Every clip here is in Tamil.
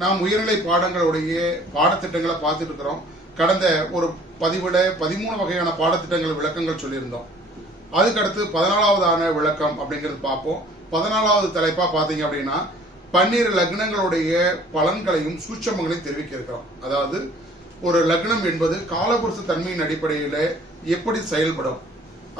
நாம் உயர்நிலை பாடங்களுடைய பாடத்திட்டங்களை பார்த்துட்டு இருக்கிறோம் கடந்த ஒரு பதிவுல பதிமூணு வகையான பாடத்திட்டங்கள் விளக்கங்கள் சொல்லியிருந்தோம். அதுக்கடுத்து பதினாலாவது ஆன விளக்கம் அப்படிங்கிறது பார்ப்போம். பதினாலாவது தலைப்பா பாத்தீங்க அப்படின்னா பன்னிரு லக்னங்களுடைய பலன்களையும் சூட்சமங்களையும் தெரிவிக்க இருக்கிறோம் அதாவது ஒரு லக்னம் என்பது காலபுருஷ தன்மையின் அடிப்படையில் எப்படி செயல்படும்?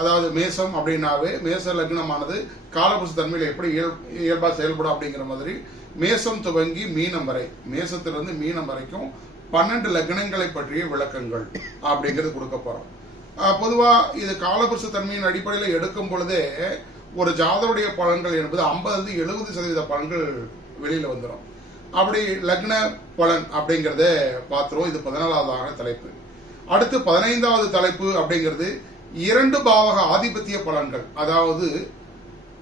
அதாவது மேசம் அப்படின்னாவே மேச லக்னமானது காலபுருஷ தன்மையில் எப்படி இயல் இயல்பா செயல்படும் அப்படிங்கிற மாதிரி மேசம் துவங்கி மீனம் வரை மேசத்திலிருந்து மீனம் வரைக்கும் பன்னெண்டு லக்னங்களை பற்றிய விளக்கங்கள் அப்படிங்கிறது கொடுக்க போறோம். பொதுவா இது காலபுருஷ தன்மையின் அடிப்படையில் எடுக்கும் பொழுதே ஒரு ஜாதருடைய பலன்கள் என்பது ஐம்பதுலேருந்து எழுபது சதவீத பலன்கள் வெளியில வந்துடும் அப்படி லக்ன பலன் அப்படிங்கிறத பார்த்துருவோம். இது பதினாலாவதாக தலைப்பு. அடுத்து பதினைந்தாவது தலைப்பு அப்படிங்கிறது இரண்டு பாவக ஆதிபத்திய பலன்கள். அதாவது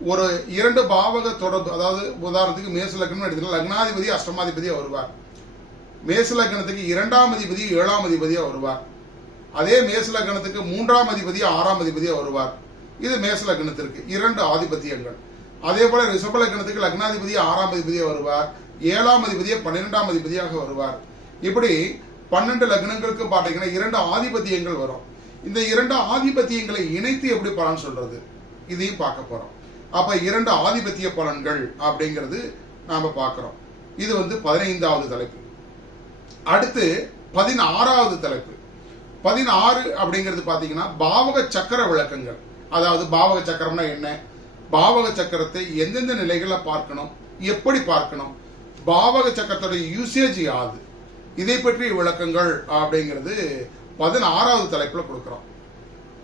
ஒரு இரண்டு பாவக தொடர்பு அதாவது உதாரணத்துக்கு மேச லக்னம் எடுத்துக்கலாம். லக்னாதிபதி அஷ்டமாதிபதியாக வருவார். மேச லக்னத்துக்கு இரண்டாம் அதிபதி ஏழாம் அதிபதியாக வருவார். அதே மேச லக்னத்துக்கு மூன்றாம் அதிபதி ஆறாம் அதிபதியாக வருவார். இது மேச லக்னத்திற்கு இரண்டு ஆதிபத்தியங்கள். அதே போல ரிஷப லக்னத்துக்கு லக்னாதிபதி ஆறாம் அதிபதியாக வருவார். ஏழாம் அதிபதியை பன்னிரெண்டாம் அதிபதியாக வருவார். இப்படி பன்னெண்டு லக்னங்களுக்கு பார்த்தீங்கன்னா இரண்டு ஆதிபத்தியங்கள் வரும். இந்த இரண்டு ஆதிபத்தியங்களை இணைத்து எப்படி பலன் சொல்றது? இதையும் பார்க்க போறோம். அப்ப இரண்டு ஆதிபத்திய பலன்கள் அப்படிங்கிறது நாம பார்க்கிறோம். இது வந்து பதினைந்தாவது தலைப்பு. அடுத்து பதினாறாவது தலைப்பு. பதினாறு அப்படிங்கிறது பாத்தீங்கன்னா பாவக சக்கர விளக்கங்கள். அதாவது பாவக சக்கரம்னா என்ன? பாவக சக்கரத்தை எந்தெந்த நிலைகளை பார்க்கணும்? எப்படி பார்க்கணும்? பாவக சக்கரத்துடைய யூசேஜ் யாது? இதை பற்றிய விளக்கங்கள் அப்படிங்கிறது பதினாறாவது தலைப்புல கொடுக்கிறோம்.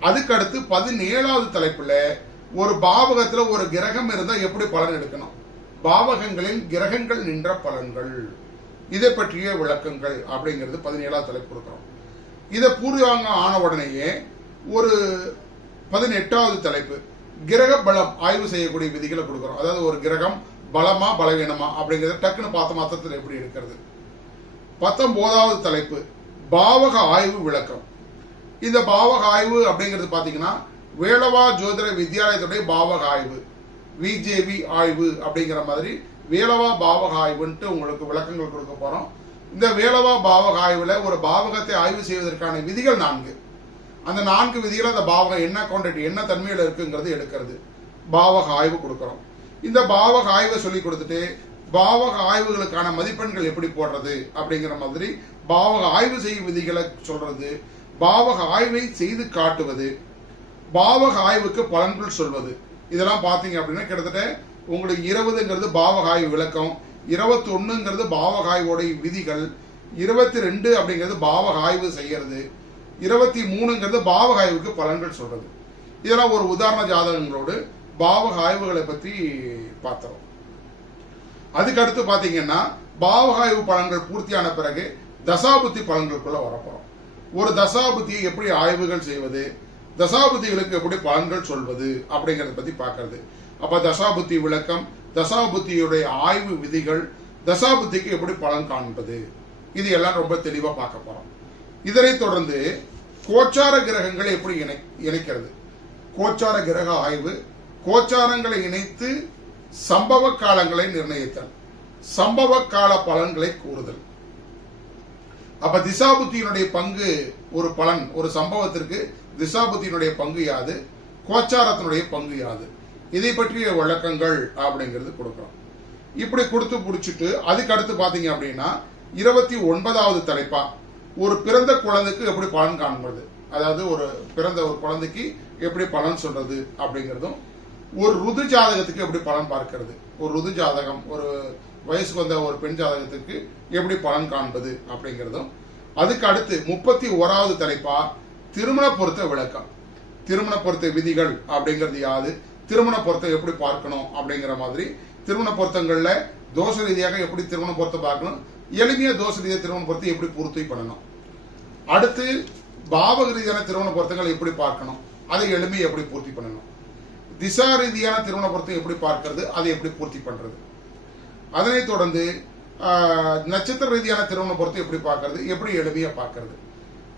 அதுக்கடுத்து பதினேழாவது தலைப்புல ஒரு பாவகத்துல ஒரு கிரகம் இருந்தா எப்படி பலன் எடுக்கணும்? பாவகங்களில் கிரகங்கள் நின்ற பலன்கள். இதை பற்றிய விளக்கங்கள் அப்படிங்கிறது பதினேழாவது தலைப்பு கொடுக்குறோம். இதை பூர்வாங்க ஆன உடனேயே ஒரு பதினெட்டாவது தலைப்பு கிரக பலம் ஆய்வு செய்யக்கூடிய விதிகளை கொடுக்குறோம். அதாவது ஒரு கிரகம் பலமா பலவீனமா அப்படிங்கிறத டக்குன்னு பார்த்த மாத்திரத்தில் எப்படி இருக்கிறது? பத்தொன்பதாவது தலைப்பு பாவக ஆய்வு விளக்கம். இந்த பாவக ஆய்வு அப்படிங்கிறது பார்த்தீங்கன்னா வேளவா ஜோதிட வித்யாலயத்துடைய பாவக ஆய்வு விஜேவி ஆய்வு அப்படிங்கிற மாதிரி வேளவா பாவக ஆய்வுன்ட்டு உங்களுக்கு விளக்கங்கள் கொடுக்க போகிறோம் இந்த வேளவா பாவக ஆய்வில் ஒரு பாவகத்தை ஆய்வு செய்வதற்கான விதிகள் நான்கு. அந்த நான்கு விதிகளை அந்த பாவகம் என்ன குவான்டிட்டி என்ன தன்மையில் இருக்குங்கிறது எடுக்கிறது. பாவக ஆய்வு கொடுக்குறோம். இந்த பாவக ஆய்வை சொல்லி கொடுத்துட்டு பாவக ஆய்வுகளுக்கான மதிப்பெண்கள் எப்படி போடுறது அப்படிங்கிற மாதிரி பாவக ஆய்வு செய்யும் விதிகளை சொல்றது பாவக ஆய்வை செய்து காட்டுவது பாவக ஆய்வுக்கு பலன்கள் சொல்வது. இதெல்லாம் பார்த்தீங்க அப்படின்னா கிட்டத்தட்ட உங்களுக்கு இருபதுங்கிறது பாவகாய் விளக்கம் இருபத்தொன்னுங்கிறது பாவகாய்வோடைய விதிகள் இருபத்தி ரெண்டு அப்படிங்கிறது பாவகாய்வு செய்கிறது இருபத்தி மூணுங்கிறது பாவகாய்வுக்கு பலன்கள் சொல்றது. இதெல்லாம் ஒரு உதாரண ஜாதகங்களோடு பாவக ஆய்வுகளை பார்த்துறோம் அதுக்கடுத்து அதுக்கு அடுத்து பலன்கள் பூர்த்தியான பிறகு தசாபுத்தி பலன்களுக்குள்ள வரப்போகிறோம் ஒரு தசாபுத்தியை எப்படி ஆய்வுகள் செய்வது தசாபுத்திகளுக்கு எப்படி பலன்கள் சொல்வது அப்படிங்கிறத பத்தி பார்க்கறது. அப்ப தசாபுத்தி விளக்கம் தசாபுத்தியுடைய ஆய்வு விதிகள் தசாபுத்திக்கு எப்படி பலன் காண்பது? இது எல்லாம் ரொம்ப தெளிவா பார்க்க போறோம். இதனைத் தொடர்ந்து கோச்சார கிரகங்களை எப்படி இணை இணைக்கிறது? கோச்சார கிரக ஆய்வு கோச்சாரங்களை இணைத்து சம்பவ காலங்களை நிர்ணயித்தல் சம்பவ கால பலன்களை கூறுதல். அப்ப திசாபுத்தியினுடைய பங்கு ஒரு பலன் ஒரு சம்பவத்திற்கு திசாபுத்தியினுடைய பங்கு யாது? கோச்சாரத்தினுடைய பங்கு யாது? இதை பற்றிய வழக்கங்கள் அப்படிங்கிறது கொடுக்கிறோம். இப்படி கொடுத்து பிடிச்சிட்டு அதுக்கு அடுத்து பாத்தீங்க அப்படின்னா இருபத்தி ஒன்பதாவது தலைப்பா ஒரு பிறந்த குழந்தைக்கு எப்படி பலன் காண்பது அதாவது ஒரு பிறந்த ஒரு குழந்தைக்கு எப்படி பலன் சொல்றது அப்படிங்கிறதும் ஒரு ருது ஜாதகத்துக்கு எப்படி பலன் பார்க்கிறது. ஒரு ருது ஜாதகம் ஒரு வயசுக்கு வந்த ஒரு பெண் ஜாதகத்துக்கு எப்படி பலன் காண்பது அப்படிங்கிறதும் அதுக்கு அடுத்து முப்பத்தி ஓராவது தலைப்பா திருமண பொருத்த விளக்கம். திருமண பொருத்த விதிகள் அப்படிங்கிறது யாது? திருமண பொருத்தம் எப்படி பார்க்கணும் அப்படிங்கிற மாதிரி. திருமண பொருத்தங்கள்ல தோஷ ரீதியாக எப்படி திருமண பொருத்தம் பார்க்கணும்? எளிமையா தோஷ ரீதியாக திருமண பொருத்தம் எப்படி பூர்த்தி பண்ணணும்? அடுத்து பாவக ரீதியான திருமண பொருத்தங்கள் எப்படி பார்க்கணும்? அதை எளிமையை எப்படி பூர்த்தி பண்ணணும்? திசா ரீதியான திருமண பொருத்தம் எப்படி பார்க்கறது? அதை எப்படி பூர்த்தி பண்றது? அதனைத் தொடர்ந்து நட்சத்திர ரீதியான திருமண பொருத்தம் எப்படி பார்க்கறது? எப்படி எளிமையா பார்க்கறது?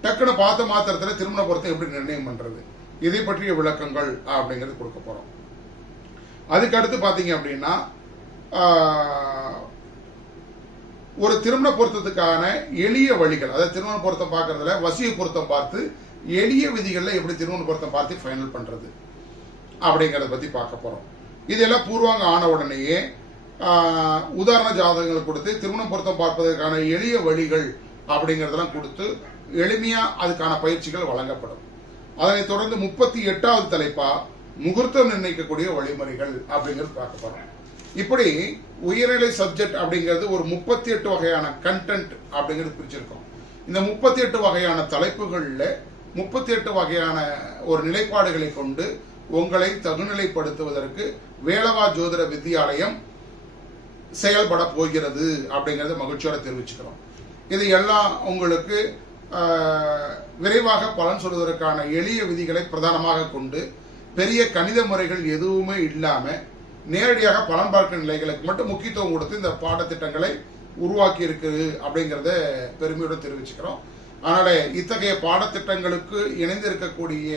டக்குன்னு பார்த்த மாத்திரத்துல திருமண பொருத்தம் எப்படி நிர்ணயம் பண்றது? இதை பற்றிய விளக்கங்கள் அப்படிங்கிறது கொடுக்க போறோம். அதுக்கு அடுத்து பாத்தீங்க அப்படின்னா ஒரு திருமண பொருத்தத்துக்கான எளிய வழிகள் அதாவது திருமண பொருத்தம் பார்க்கறதுல வசிய பொருத்தம் பார்த்து எளிய விதிகளில் எப்படி திருமண பொருத்தம் பார்த்து ஃபைனல் பண்றது அப்படிங்கிறத பத்தி பார்க்க போறோம். இதெல்லாம் பூர்வாங்க ஆன உடனேயே உதாரண ஜாதகங்களை கொடுத்து திருமண பொருத்தம் பார்ப்பதற்கான எளிய வழிகள் அப்படிங்கறதெல்லாம் கொடுத்து எளிமையா அதுக்கான பயிற்சிகள் வழங்கப்படும். அதனைத் தொடர்ந்து முப்பத்தி எட்டாவது தலைப்பா முகூர்த்தம் நிர்ணயிக்கக்கூடிய வழிமுறைகள் அப்படிங்கிறது பார்க்க போறோம். இப்படி உயர்நிலை சப்ஜெக்ட் அப்படிங்கிறது ஒரு முப்பத்தி எட்டு வகையான கண்டென்ட் அப்படிங்கிறது பிரிச்சிருக்கோம். இந்த முப்பத்தி எட்டு வகையான தலைப்புகளில் முப்பத்தி எட்டு வகையான ஒரு நிலைப்பாடுகளை கொண்டு உங்களை தகுநிலைப்படுத்துவதற்கு வேளவா ஜோதிட வித்தியாலயம் செயல்பட போகிறது அப்படிங்கிறத மகிழ்ச்சியோட தெரிவிச்சுக்கிறோம். இது எல்லாம் உங்களுக்கு விரைவாக பலன் சொல்வதற்கான எளிய விதிகளை பிரதானமாக கொண்டு பெரிய கணித முறைகள் எதுவுமே இல்லாமல் நேரடியாக பலன் பார்க்கும் நிலைகளுக்கு மட்டும் முக்கியத்துவம் கொடுத்து இந்த பாடத்திட்டங்களை உருவாக்கி இருக்கு அப்படிங்கிறத பெருமையுடன் தெரிவிச்சுக்கிறோம். அதனால் இத்தகைய பாடத்திட்டங்களுக்கு இணைந்திருக்கக்கூடிய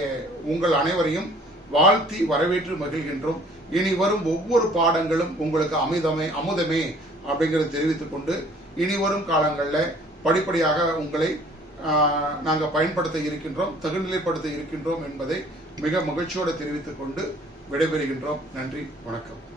உங்கள் அனைவரையும் வாழ்த்தி வரவேற்று மகிழ்கின்றோம். இனி வரும் ஒவ்வொரு பாடங்களும் உங்களுக்கு அமிதமே அமுதமே அப்படிங்கிறத தெரிவித்துக்கொண்டு இனி வரும் காலங்களில் படிப்படியாக உங்களை நாங்கள் பயன்படுத்த இருக்கின்றோம் தகுநிலைப்படுத்த இருக்கின்றோம் என்பதை மிக மகிழ்ச்சியோடு தெரிவித்துக் கொண்டு விடைபெறுகின்றோம். நன்றி வணக்கம்.